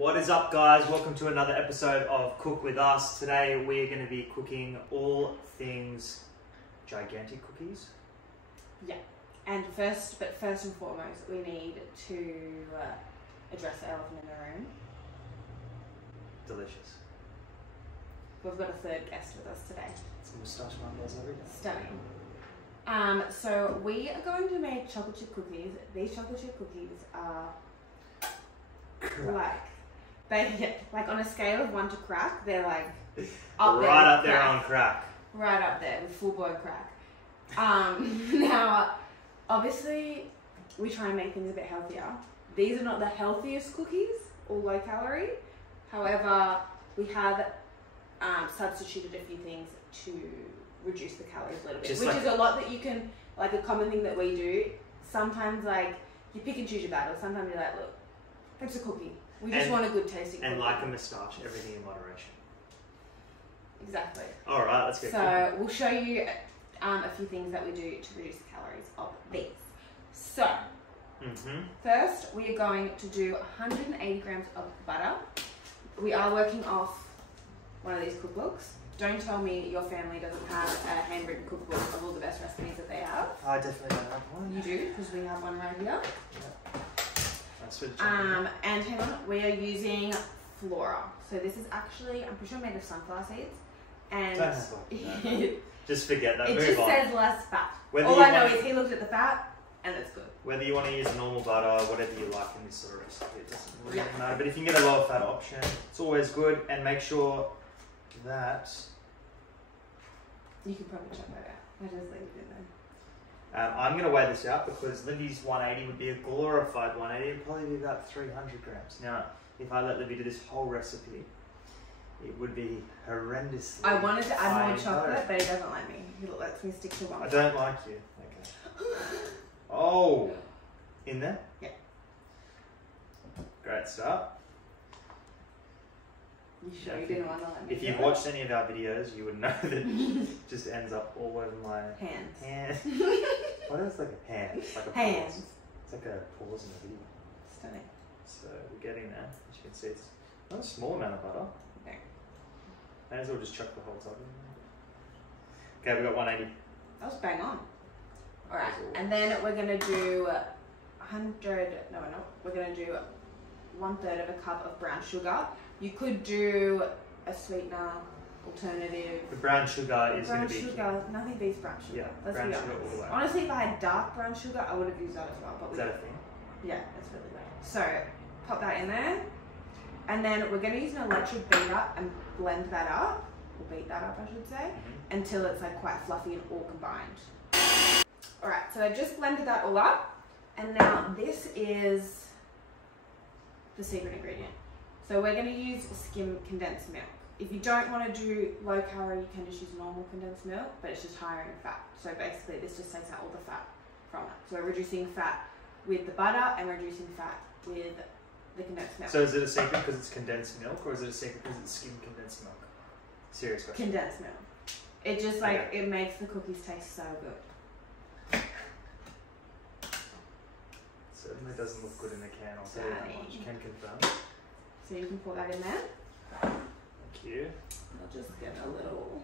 What is up, guys? Welcome to another episode of Cook With Us. Today we're going to be cooking all things gigantic cookies. Yeah, and first and foremost, we need to address the elephant in the room. Delicious. We've got a third guest with us today. It's a moustache marbles every day. Stunning. So we are going to make chocolate chip cookies. These chocolate chip cookies are like on a scale of 1 to crack, they're like up right up there on crack. Right up there with full blown crack. Now, obviously, we try and make things a bit healthier. These are not the healthiest cookies or low calorie. However, we have substituted a few things to reduce the calories a little bit, which is a lot that you can, like a common thing that we do. Sometimes, like, you pick and choose your battles. Sometimes you're like, look, it's a cookie. We just want a good tasting cookie. And like a moustache, everything in moderation. Exactly. All right, let's get So we'll show you a few things that we do to reduce the calories of these. So, first we are going to do 180 grams of butter. We are working off one of these cookbooks. Don't tell me your family doesn't have a handwritten cookbook of all the best recipes that they have. I definitely don't have one. You do, because we have one right here. Yeah. And hang on, we are using Flora. So this is actually, I'm pretty sure made of sunflower seeds. And don't have one. No. Just forget that. It Move just on. says less fat. Whether All I know is he looked at the fat and it's good. Whether you want to use normal butter, whatever you like in this sort of recipe, it doesn't really matter. But if you can get a lower fat option, it's always good. And make sure that... You can probably check that out. I just leave it in there. I'm going to weigh this out because Libby's 180 would be a glorified 180. It would probably be about 300 grams. Now, if I let Libby do this whole recipe, it would be horrendously. I wanted to add more chocolate, but he doesn't let me. He lets me stick to one. I don't like you. Okay. Oh, in there? Yeah. Great start. You sure you didn't want to let me? If you've watched any of our videos, you would know that it just ends up all over my hands. What is like a hand? Like a hands. Pause. It's like a pause in the video. Stunning. So we're getting there. As you can see, it's not a small amount of butter. Okay. May as well just chuck the whole top in. Okay, we got 180. That was bang on. Alright, and then we're going to do 100, no we're not, we're going to do 1/3 of a cup of brown sugar. You could do a sweetener alternative. The brown sugar is going to be... Brown sugar, nothing beats brown sugar. Yeah, let's brown be sugar honest. all the way. Honestly, if I had dark brown sugar, I would have used that as well. But is that a thing? Yeah, it's really good. So, pop that in there. And then we're going to use an electric beater and blend that up. Or beat that up, I should say. Until it's like quite fluffy and all combined. Alright, so I just blended that all up. And now this is the secret ingredient. So we're going to use skim condensed milk. If you don't want to do low calorie, you can just use normal condensed milk, but it's just higher in fat. So basically this just takes out all the fat from it. So we're reducing fat with the butter and reducing fat with the condensed milk. So is it a secret because it's condensed milk, or is it a secret because it's skim condensed milk? Serious question. Condensed milk. It just it makes the cookies taste so good. Certainly doesn't look good in the can, I'll tell you that much. Can confirm. So you can pour that in there. Thank you. I'll just get a little...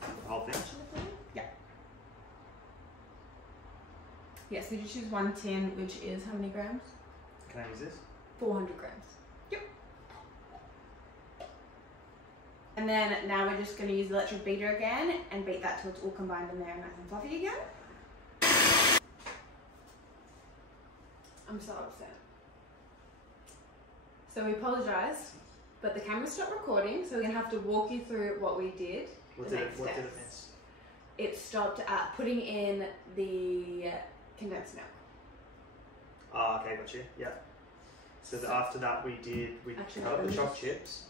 The whole thing? Yeah. Yeah, so just use 1 tin, which is how many grams? Can I use this? 400 grams. Yep. And then now we're just going to use the electric beater again and beat that till it's all combined in there and nice and fluffy again. I'm so upset. So we apologise, but the camera stopped recording, so we're going to have to walk you through what we did. What did it miss? It stopped at putting in the condensed milk. Ah, okay, got you. Yeah. So after that we cut up the chopped chips.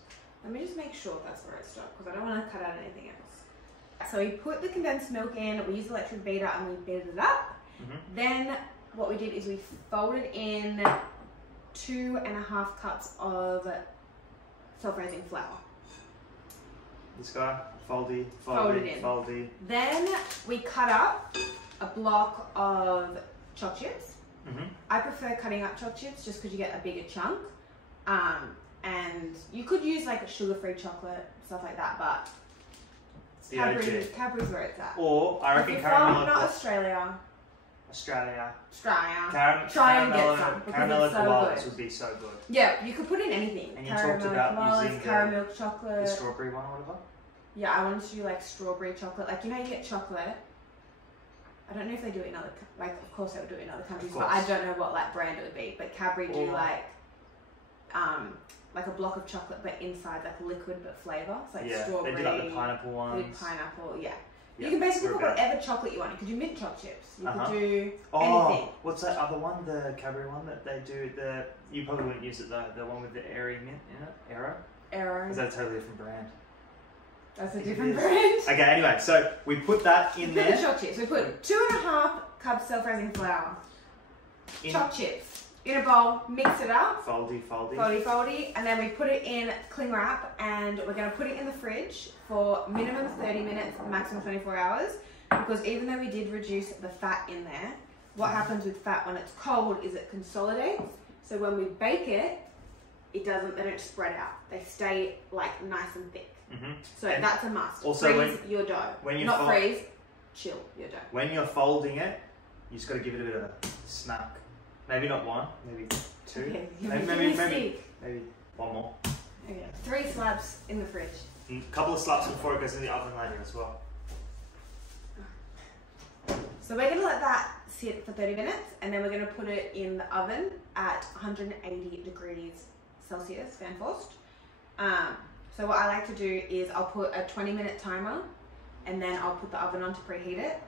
Let me just make sure that's where it stopped, because I don't want to cut out anything else. So we put the condensed milk in, we used the electric beater and we beat it up. Then what we did is we folded in 2.5 cups of self-raising flour. This guy, foldy. Then we cut up a block of chopped chips. I prefer cutting up chocolate chips just because you get a bigger chunk. And you could use like sugar-free chocolate, stuff like that, but Cadbury's where it's at. Or I reckon not Australia. Australia. Try and get some because Caramel it's so koalas good. would be so good. Yeah, you could put in anything. And you talked about using caramel chocolate. The strawberry one or whatever. Yeah, I wanted to do like strawberry chocolate. Like, you know, you get chocolate. I don't know if they do it in other, like, of course they would do it in other countries, but I don't know what like brand it would be. But Cadbury do like a block of chocolate, but inside like liquid but flavour. It's like strawberry. They do like the pineapple ones. With pineapple, yeah. You can basically put whatever chocolate you want. You could do mint chocolate chips. You could do anything. What's that other one? The Cadbury one that they do. You probably wouldn't use it though. The one with the airy mint in it. Aero. Is that a totally different brand? That's a different brand. Okay. Anyway, so we put that in there. The chocolate chips. We put 2.5 cups self-raising flour. Chopped chips in a bowl. Mix it up. Foldy, and then we put it in cling wrap, and we're going to put it in the fridge for minimum 30 minutes, maximum 24 hours. Because even though we did reduce the fat in there, what happens with fat when it's cold is it consolidates. So when we bake it, they don't spread out. They stay like nice and thick. So that's a must. Also, freeze your dough. Freeze, chill your dough. When you're folding it, you just got to give it a bit of a smack. Maybe not one, maybe two. Okay, maybe one more. Okay. 3 slaps in the fridge. A couple of slaps before it goes in the oven later as well. So we're going to let that sit for 30 minutes, and then we're going to put it in the oven at 180 degrees Celsius, fan forced. So what I like to do is I'll put a 20-minute timer, and then I'll put the oven on to preheat it,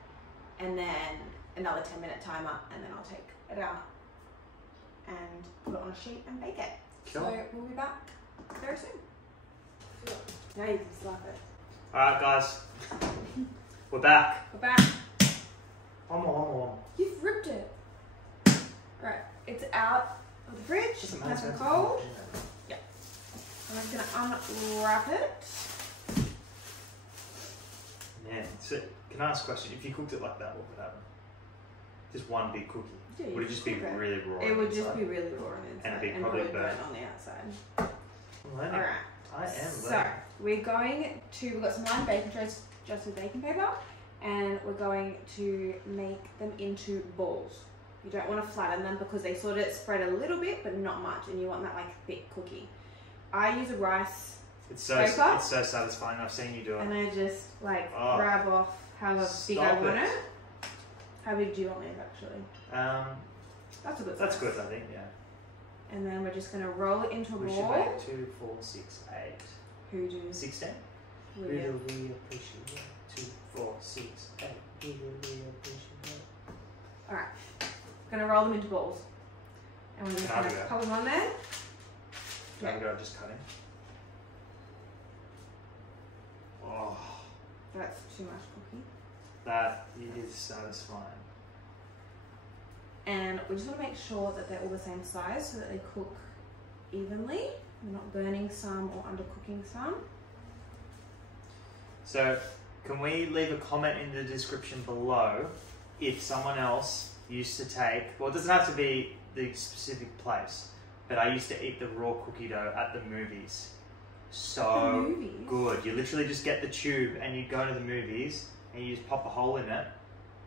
and then another 10-minute timer, and then I'll take it out and put it on a sheet and bake it. Cool. So we'll be back very soon. Now you can slap it. Alright guys, we're back. One more. You've ripped it. Alright, it's out of the fridge, nice and cold. Yeah. I'm just going to unwrap it. Man, so can I ask a question? If you cooked it like that, what would happen? Just one big cookie. Yeah, would it just be really raw? It would just be really raw on the inside. And it'd be probably burnt on the outside. Alright. I am learning. So, we've got some lined baking trays just with baking paper, and we're going to make them into balls. You don't want to flatten them because they sort of spread a little bit, but not much, and you want that like thick cookie. I use a rice scraper. It's so satisfying. I've seen you do it. And I just like grab off however big I want it. How big do you want it actually? That's a good size. That's good, I think, yeah. And then we're just going to roll it into a ball. We should make 2, 4, 6, 8. Who do? 16? Really appreciate it. 2, 4, 6, 8. Really appreciate it. Alright. We're going to roll them into balls. And we're just going to pop them on there. Can I go just cutting? Oh. That's too much cookie. That is satisfying. And we just want to make sure that they're all the same size so that they cook evenly. We're not burning some or undercooking some. So, can we leave a comment in the description below if someone else used to take, well, it doesn't have to be the specific place, but I used to eat the raw cookie dough at the movies. So good. You literally just get the tube and you go to the movies and you just pop a hole in it,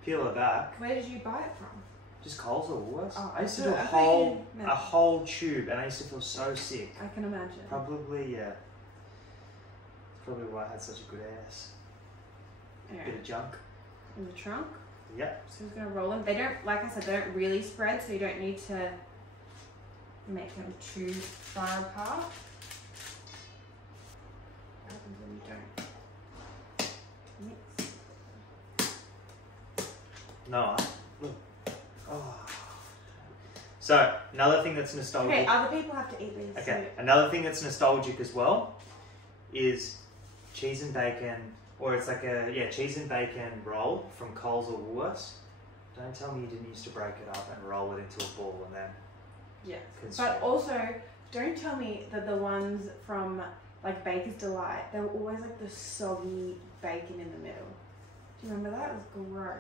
peel it back. Where did you buy it from? Just Coles or Woolworths. Oh, I used to do a whole tube, and I used to feel so sick. I can imagine. Probably, yeah. It's probably why I had such a good ass. Yeah. Bit of junk. In the trunk? Yep. So we're going to roll them. They don't, like I said, they don't really spread, so you don't need to make them too far apart. What happens when you don't mix? No, look. Oh. So, another thing that's nostalgic. Okay, other people have to eat these. Okay, so. Another thing that's nostalgic as well is cheese and bacon, or it's like a, cheese and bacon roll from Coles or Woolworths. Don't tell me you didn't used to break it up and roll it into a ball and then consume. But also, don't tell me that the ones from like Baker's Delight, they were always like the soggy bacon in the middle. Do you remember that? It was gross.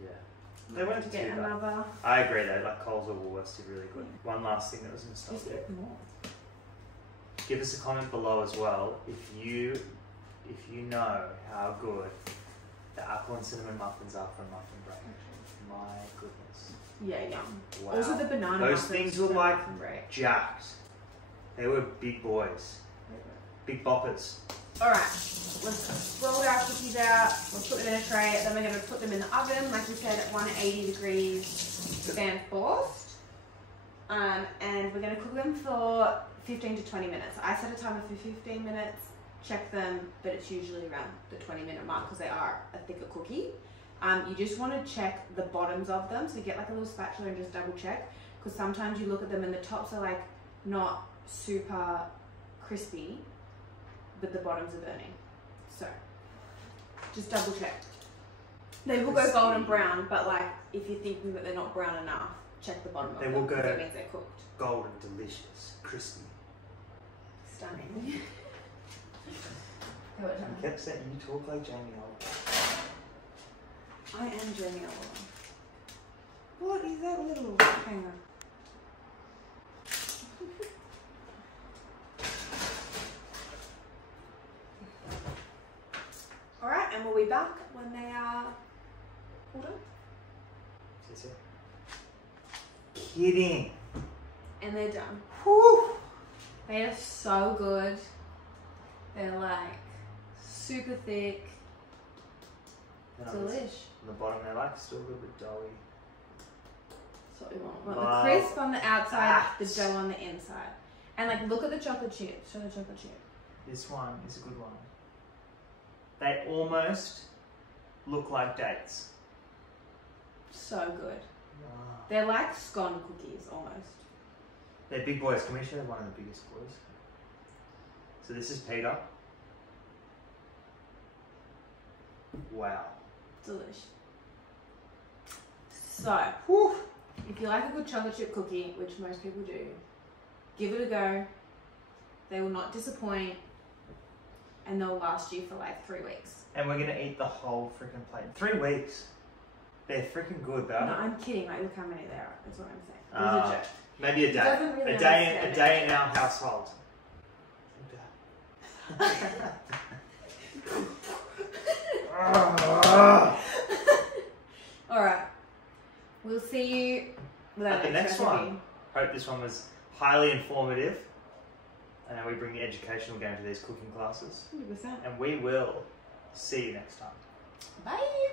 Yeah. They weren't too Get bad. another. I agree though, like Coles or Woolworths did really good. One last thing that was Just nostalgic. get more. Give us a comment below as well if you know how good the apple and cinnamon muffins are from Muffin Break. My goodness. Yeah, yum. Wow. Also the banana Those muffins things were from like Muffin Break. jacked. They were big boys. Big boppers. Alright, let's roll our cookies out, we'll put them in a tray, then we're going to put them in the oven, like we said, at 180 degrees fan forced. And we're going to cook them for 15 to 20 minutes. I set a timer for 15 minutes, check them, but it's usually around the 20-minute mark because they are a thicker cookie. You just want to check the bottoms of them, so you get like a little spatula and just double check, because sometimes you look at them and the tops are like not super crispy, but the bottoms are burning. So just double check. They will go golden brown, but like if you're thinking that they're not brown enough, check the bottom of them. They will go that means they're cooked. golden, delicious, crispy. Stunning. Go ahead, You kept saying you talk like Jamie Oliver. I am Jamie Oliver. What is that little hanger? Alright, and we'll be back when they are all done. Is it? Kidding. And they're done. Whew. They are so good. They're like super thick. Delish. On the bottom, they're like still a little bit doughy. That's what we want. We want Wow. the crisp on the outside, the That. dough on the inside. And like look at the chocolate chip. Show the chocolate chip. This one is a good one. They almost look like dates. So good. Ah. They're like scone cookies almost. They're big boys. Can we show one of the biggest boys? So this is Peter. Wow. Delish. So, Whew. if you like a good chocolate chip cookie, which most people do, give it a go. They will not disappoint. And they'll last you for like 3 weeks. And we're gonna eat the whole freaking plate. 3 weeks. They're freaking good though. No, I'm kidding. Like, look how many there are. That's what I'm saying. It was a joke. Maybe a day. Doesn't really a day understand in our household. Alright. We'll see you with our At the next recipe. one. Hope this one was highly informative. And we bring the educational game to these cooking classes. 100%. And we will see you next time. Bye.